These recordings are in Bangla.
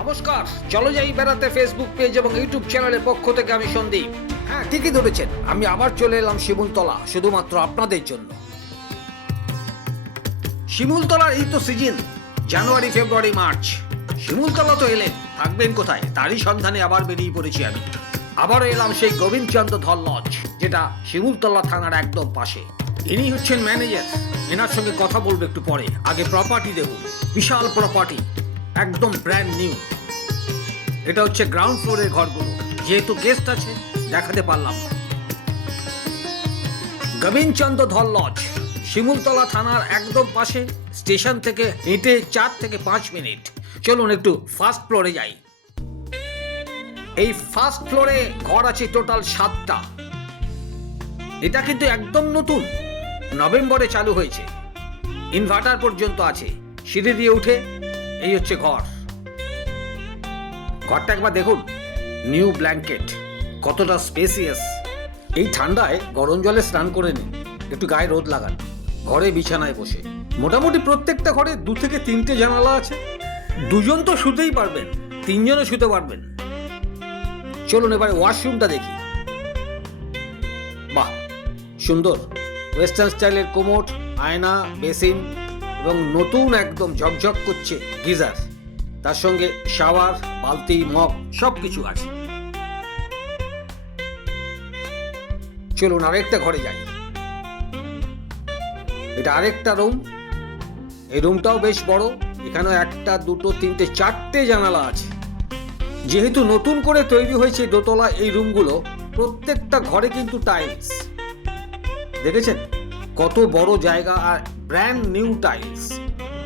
নমস্কার, চলো যাই বেড়াতে ফেসবুক পেজ এবং ইউটিউব চ্যানেলের পক্ষ থেকে আমি সন্দীপ। হ্যাঁ, ঠিকই ধরেছেন, আমি আবার চলে এলাম শিমুলতলা শুধুমাত্র আপনাদের জন্য। শিমুলতলার এই তো সিজন, জানুয়ারি ফেব্রুয়ারি মার্চ। শিমুলতলা তো এলেন, থাকবেন কোথায় তারই সন্ধানে আবার বেরিয়ে পড়েছি আমি। আবারও এলাম সেই গোবিন্দচন্দ্র ধর লজ, যেটা শিমুলতলা থানার একদম পাশে। ইনি হচ্ছেন ম্যানেজার, এনার সঙ্গে কথা বলবো একটু পরে। আগে প্রপার্টি দেখুন, বিশাল প্রপার্টি, একদম ব্র্যান্ড নিউ। এটা হচ্ছে গ্রাউন্ড ফ্লোরের ঘরগুলো, যেহেতু গেস্ট আছে দেখাতে পারলাম না। গোবিন্দচন্দ্র ধর লজ শিমুলতলা থানার একদম পাশে, স্টেশন থেকে হেঁটে 4 থেকে 5 মিনিট। চলুন একটু ফার্স্ট ফ্লোরে যাই। এই ফার্স্ট ফ্লোরে ঘর আছে টোটাল 7টা। এটা কিন্তু একদম নতুন, নভেম্বরে চালু হয়েছে। ইনভার্টার পর্যন্ত আছে। সিঁড়ি দিয়ে উঠে এই হচ্ছে ঘর। ঘরটা একবার দেখুন, নিউ ব্ল্যাঙ্কেট, কতটা স্পেসিয়াস। এই ঠান্ডায় গরম জলে স্নান করে নিন, একটু গায়ে রোদ লাগান, ঘরে বিছানায় বসে। মোটামুটি প্রত্যেকটা ঘরে 2 থেকে 3টে জানালা আছে। 2 জন তো শুতেই পারবেন, 3 জনও শুতে পারবেন। চলুন এবারে ওয়াশরুমটা দেখি। বাহ, সুন্দর ওয়েস্টার্ন স্টাইলের কোমোড, আয়না, বেসিন এবং নতুন একদম ঝকঝক করছে গিজার। তার সঙ্গে শাওয়ার, বালতি, মগ সব কিছু আছে। চলুন আরেকটা ঘরে যাই। এটা আরেকটা রুম। এই রুমটাও বেশ বড়। এখানেও 1টা 2টো 3টে 4টে জানালা আছে। যেহেতু নতুন করে তৈরি হয়েছে দোতলা এই রুমগুলো, প্রত্যেকটা ঘরে কিন্তু টাইলস। দেখেছেন কত বড় জায়গা, আর ব্র্যান্ড নিউ টাইলস।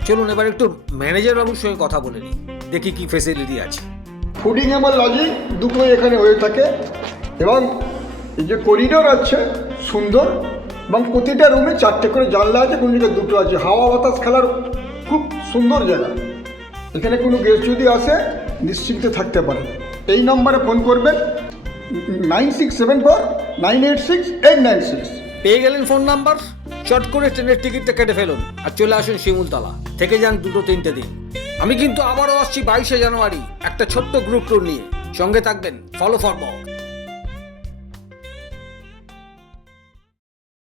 চলুন এবার একটু ম্যানেজার বাবুর সঙ্গে কথা বলে নিই, দেখি কি ফেসিলিটি আছে। ফুডিং এবং লজিং দুটোই এখানে হয়ে থাকে, এবং এই যে করিডোর আছে সুন্দর, এবং প্রতিটা রুমে 4টে করে জানলা আছে, কোন জায়গায় 2টো আছে। হাওয়া বাতাস খেলার খুব সুন্দর জায়গা। এখানে কোনো গেস্ট যদি আসে নিশ্চিন্তে থাকতে পারে। এই নম্বরে ফোন করবেন 9674986896। পেয়ে গেলেন ফোন নাম্বার, চট করে ট্রেনের টিকিটটা কেটে ফেলুন আর চলে আসুন শিমুলতলা। থেকে যান 2-3টে দিন। আমি কিন্তু আবারও আসছি 22শে জানুয়ারি একটা ছোট্ট গ্রুপ ট্যুর নিয়ে। সঙ্গে থাকবেন, ফলো ফর মোর।